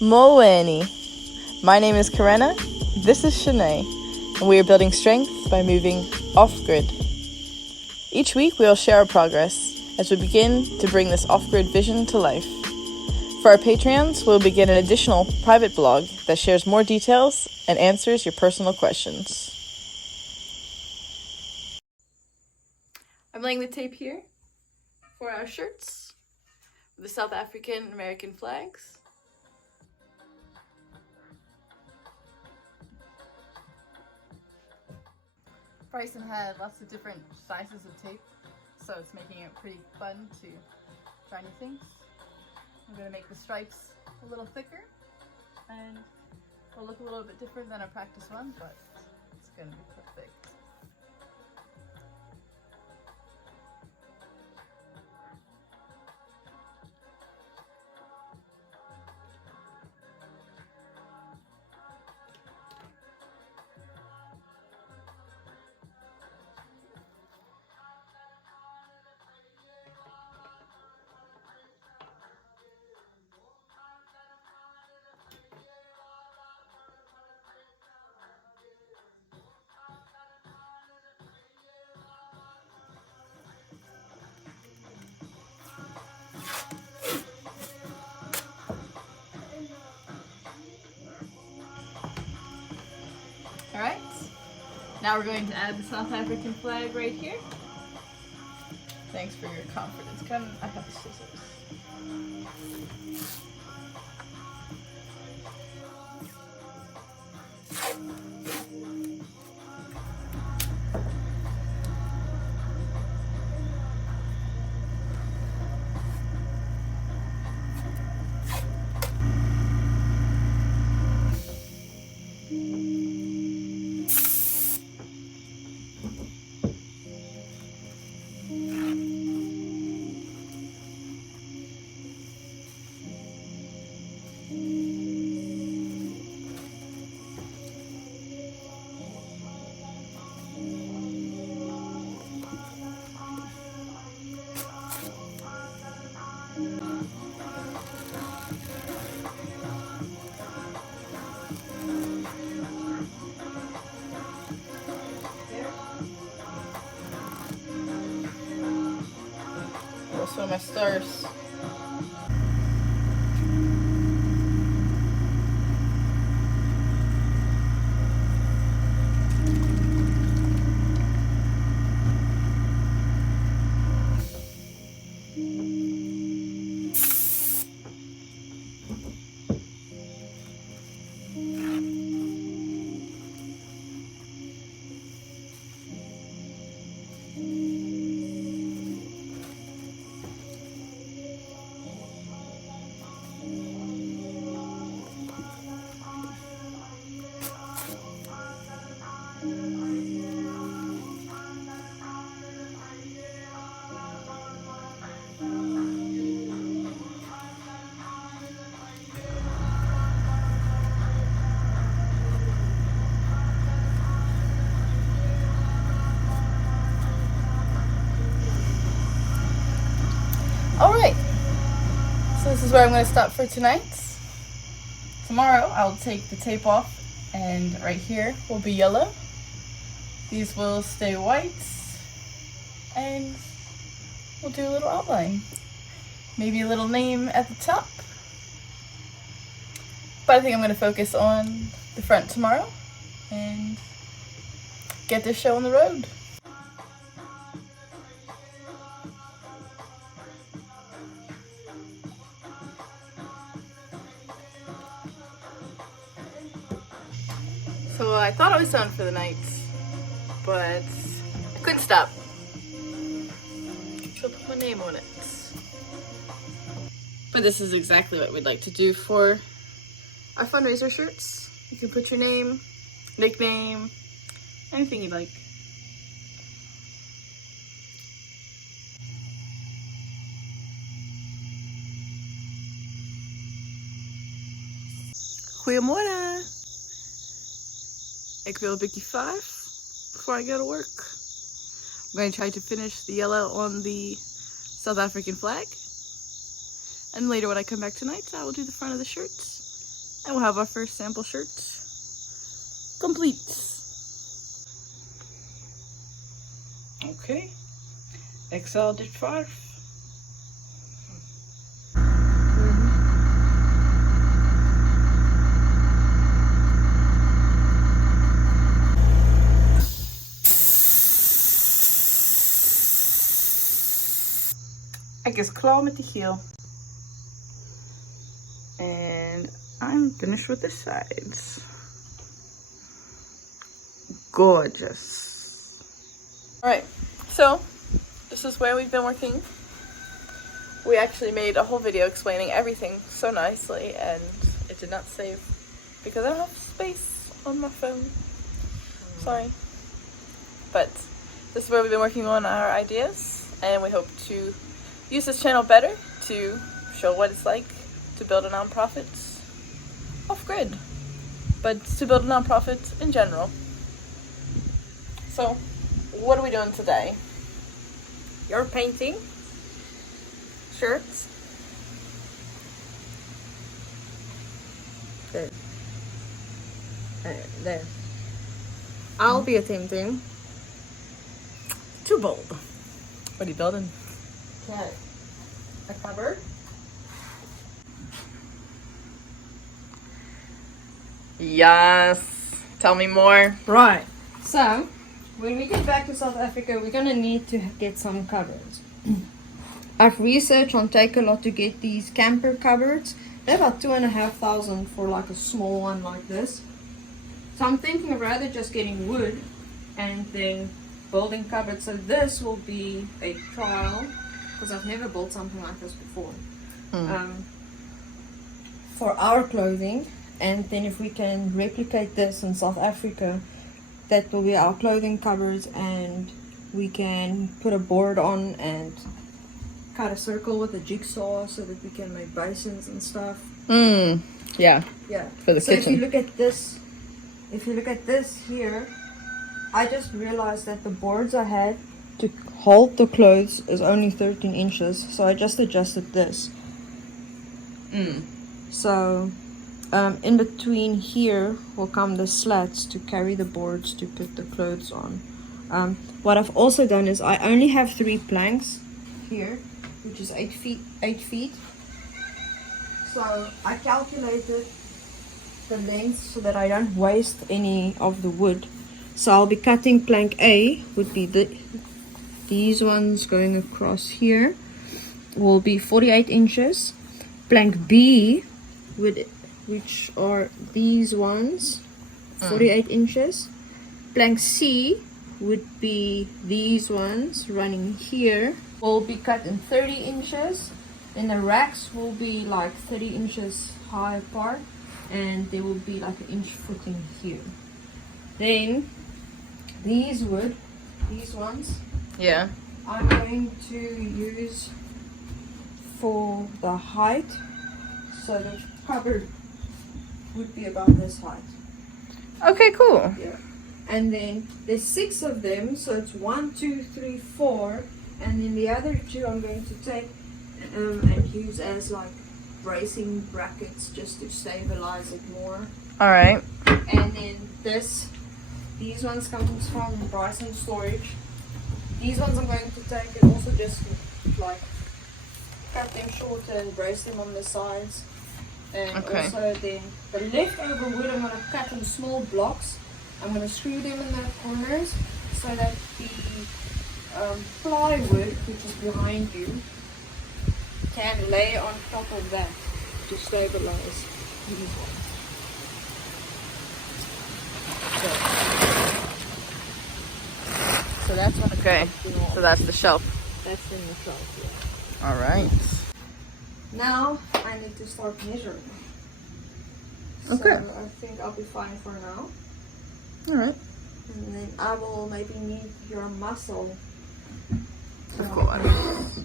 Moeni. My name is Carenna, this is Charné, and we are building strength by moving off-grid. Each week we will share our progress as we begin to bring this off-grid vision to life. For our Patreons, we'll begin an additional private blog that shares more details and answers your personal questions. I'm laying the tape here for our shirts with the South African American flags. Bryson had lots of different sizes of tape, so it's making it pretty fun to try new things. I'm going to make the stripes a little thicker, and it'll look a little bit different than our practice one, but it's going to be perfect. Alright, now we're going to add the South African flag right here. Thanks for your confidence. Come, I have the scissors. Those are my stars. Alright, so this is where I'm going to stop for tonight. Tomorrow I'll take the tape off, and right here will be yellow. These will stay white, and we'll do a little outline. Maybe a little name at the top. But I think I'm going to focus on the front tomorrow and get this show on the road. So I thought I was done for the night, but I couldn't stop. So I'll put my name on it. But this is exactly what we'd like to do for our fundraiser shirts. You can put your name, nickname, anything you'd like. Goedemorgen. Ik wil een beetje 5 before I go to work. I'm going to try to finish the yellow on the South African flag. And later when I come back tonight, I will do the front of the shirts. And we'll have our first sample shirt complete. Okay, XL dit 5. Ik is klaar met die geel. And I'm finished with the sides. Gorgeous. Alright, so this is where we've been working. We actually made a whole video explaining everything so nicely, and it did not save because I don't have space on my phone. Sorry. But this is where we've been working on our ideas, and we hope to use this channel better to show what it's like to build a non-profit off-grid, but to build a non-profit in general. So, what are we doing today? You're painting shirts. There. There. I'll be attempting. Too bold. What are you building? Okay. A cupboard. Yes. Tell me more. Right. So, when we get back to South Africa, we're gonna need to get some cupboards. I've researched on Takealot to get these camper cupboards. They're about 2,500 for like a small one like this. So I'm thinking of rather just getting wood and then building cupboards. So this will be a trial because I've never built something like this before. For our clothing, and then if we can replicate this in South Africa, that will be our clothing cupboards, and we can put a board on and cut a circle with a jigsaw so that we can make basins and stuff. Yeah. Yeah. For the so kitchen. if you look at this here, I just realized that the boards I had to hold the clothes is only 13 inches, so I just adjusted this. So in between here will come the slats to carry the boards to put the clothes on. What I've also done is I only have 3 planks here, which is 8 feet. So I calculated the length so that I don't waste any of the wood. So I'll be cutting plank A, would be these ones going across here, will be 48 inches. Plank B, which are these ones, 48 inches. Plank C would be these ones running here, will be cut in 30 inches. And the racks will be like 30 inches high apart, and there will be like an inch footing here. Then these ones, Yeah. I'm going to use for the height, so the cupboard would be about this height. Okay, cool. Yeah. And then there's 6 of them, so it's 1, 2, 3, 4, and then the other 2 I'm going to take and use as like bracing brackets just to stabilize it more. All right. And then these ones comes from Bryson Storage. These ones I'm going to take and also just like cut them shorter and brace them on the sides. And also then the leftover wood I'm going to cut in small blocks. I'm going to screw them in the corners so that the plywood, which is behind you, can lay on top of that to stabilize these ones. So that's what. Okay. So that's the shelf. That's in the shelf. Yeah. All right. Now I need to start measuring. Okay. So I think I'll be fine for now. All right. And then I will maybe need your muscle. Of course.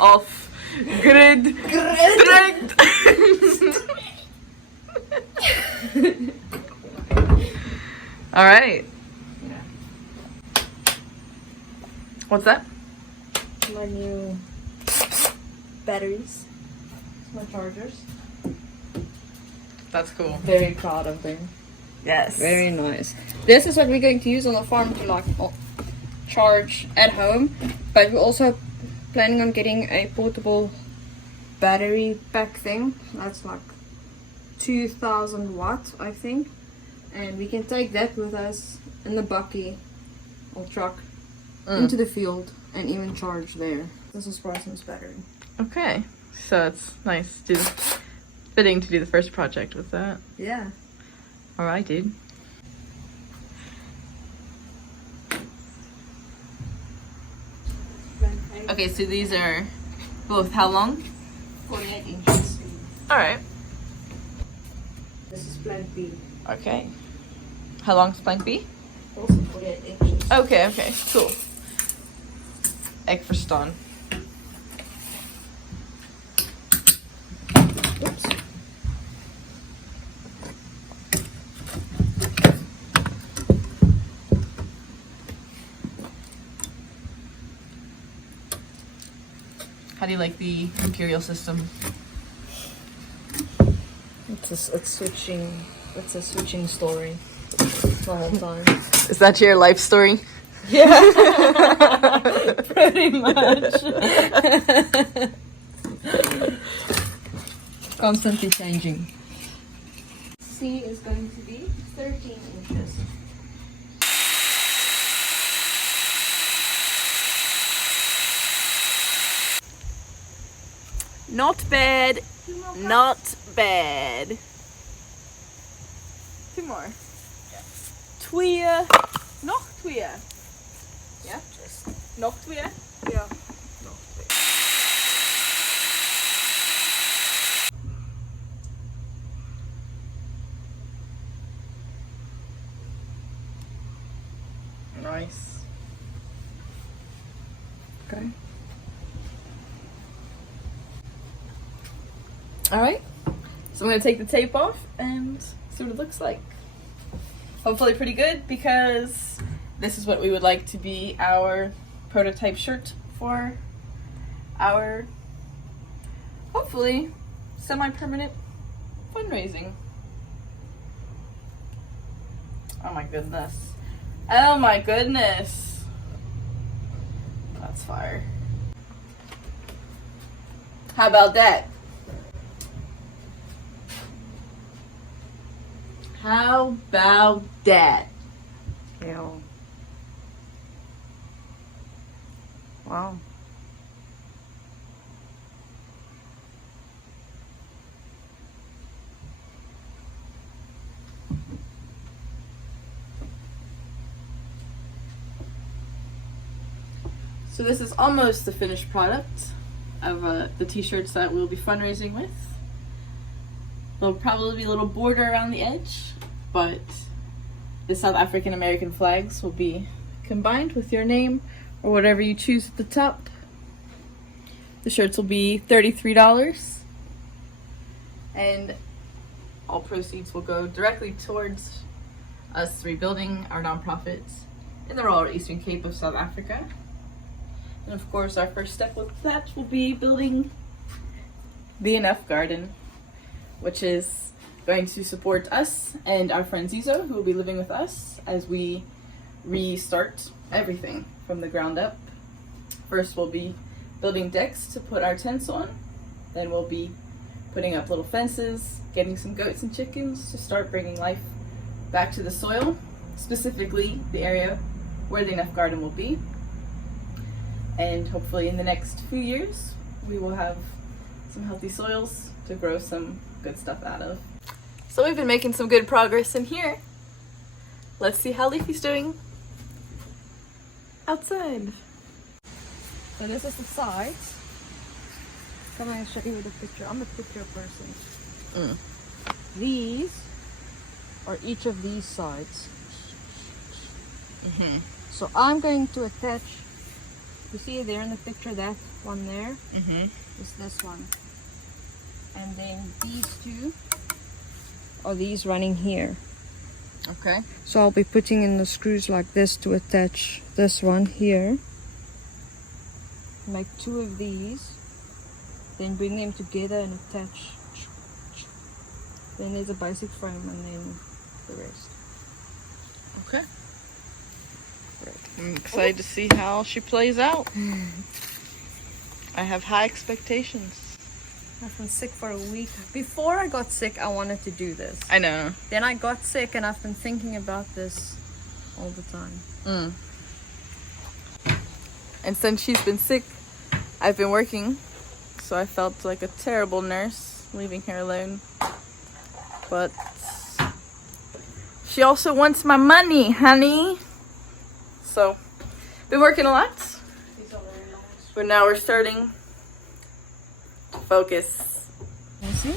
Off grid strength. All right. Yeah. What's that? My new batteries. My chargers. That's cool. Very proud of them. Yes. Very nice. This is what we're going to use on the farm to like charge at home, but we're also planning on getting a portable battery pack thing. That's like 2000 watt, I think, and we can take that with us in the bucky or truck into the field and even charge there. This is Bryson's battery. Okay, so it's nice to fitting to do the first project with that. Yeah. All right, dude. Okay, so these are both how long? 48 inches. All right. This is plank B. Okay. How long is plank B? Also 48 inches. Okay, cool. Egg for stone. Oops. How do you like the imperial system? It's switching. It's a switching story the whole time. Is that your life story? Yeah, pretty much. Constantly changing. C is going to be 13 inches. Not bad. Not bad. 2 more. Yeah. 2. Nog 2. Ja? Nog 2? Ja. Nog 2. Nice. Okay. Alright, so I'm going to take the tape off and see what it looks like. Hopefully pretty good, because this is what we would like to be our prototype shirt for our, hopefully, semi-permanent fundraising. Oh my goodness. Oh my goodness. That's fire. How about that? How about that? Ew. Wow. So this is almost the finished product of the t-shirts that we'll be fundraising with. There'll probably be a little border around the edge, but the South African American flags will be combined with your name or whatever you choose at the top. The shirts will be $33, and all proceeds will go directly towards us rebuilding our nonprofits in the Royal Eastern Cape of South Africa. And of course, our first step with that will be building the Enough Garden, which is going to support us and our friend Zizo, who will be living with us as we restart everything from the ground up. First, we'll be building decks to put our tents on. Then we'll be putting up little fences, getting some goats and chickens to start bringing life back to the soil, specifically the area where the Enough Garden will be. And hopefully in the next few years, we will have some healthy soils to grow some good stuff out of. So we've been making some good progress in here. Let's see how Leafy's doing outside. So this is the sides. Can I show you with a picture? I'm a picture person. These are each of these sides. So I'm going to attach, you see there in the picture, that one there is this one. And then these two are these running here. Okay. So I'll be putting in the screws like this to attach this one here. Make 2 of these. then bring them together and attach. Then there's a basic frame and then the rest. Okay. I'm excited to see how she plays out. I have high expectations. I've been sick for a week. Before I got sick, I wanted to do this. I know. Then I got sick and I've been thinking about this all the time. And since she's been sick, I've been working. So I felt like a terrible nurse leaving her alone. But she also wants my money, honey. So, been working a lot. These are very nice. But now we're starting to focus. You see?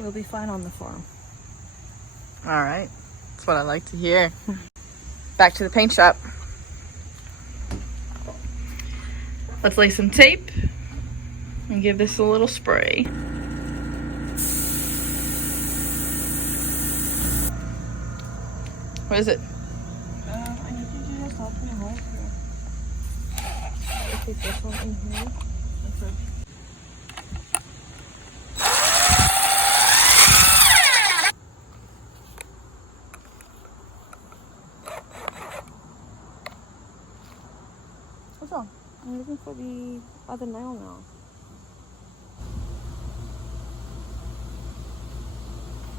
We'll be fine on the farm. Alright, that's what I like to hear. Back to the paint shop. Let's lay some tape and give this a little spray. What is it? I need to do this off in the hole here. I'll put this one in here. Okay. What's wrong? I'm looking for the other nail now.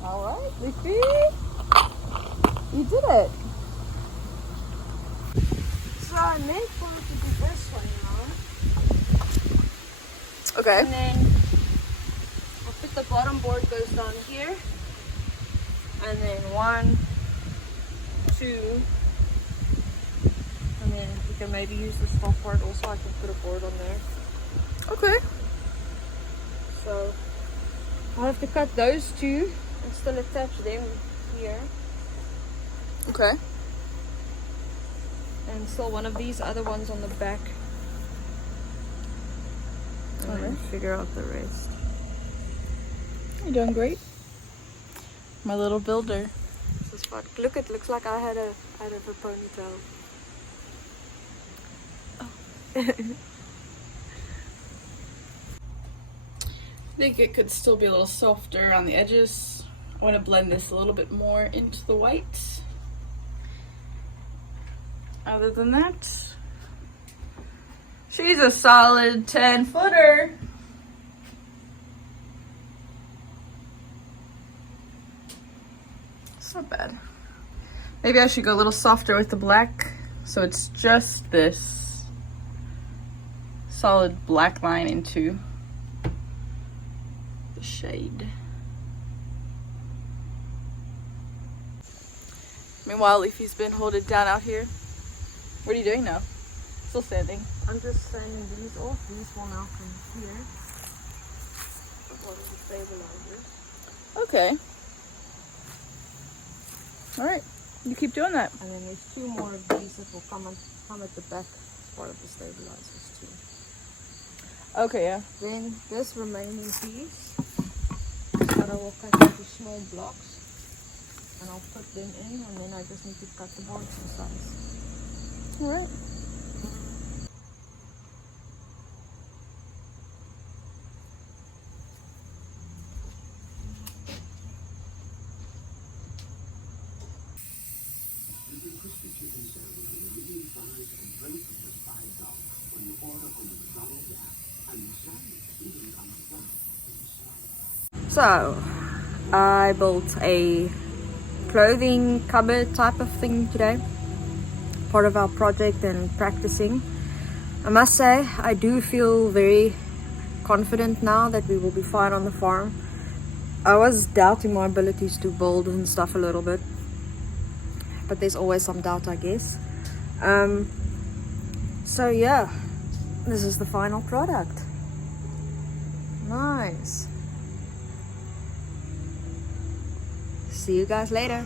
Alright, Leafy. You did it. So I meant for it to be this one now. Okay. And then I'll put the bottom board goes down here. And then 1, 2. And then you can maybe use the top part also. I can put a board on there. Okay. So I'll have to cut those two and still attach them here. Okay. And still one of these other ones on the back. And then figure out the rest. You're doing great. My little builder. This is fun. Look, it looks like I had a ponytail. I think it could still be a little softer on the edges. I want to blend this a little bit more into the white. Other than that, she's a solid 10-footer. It's not bad. Maybe I should go a little softer with the black, so it's just this solid black line into the shade. Meanwhile, Leafy's been holding down out here. What are you doing now? Still standing. I'm just sanding these off. These will now come here. One of the stabilizers. Okay. Alright. You keep doing that. And then there's 2 more of these that will come at the back part of the stabilizers too. Okay, yeah. Then this remaining piece that I will cut into small blocks. And I'll put them in, and then I just need to cut the boards to size. Alright. So, I built a clothing cupboard type of thing today, part of our project and practicing. I must say I do feel very confident now that we will be fine on the farm. I was doubting my abilities to build and stuff a little bit, but there's always some doubt, I guess. So yeah, this is the final product. Nice. See you guys later.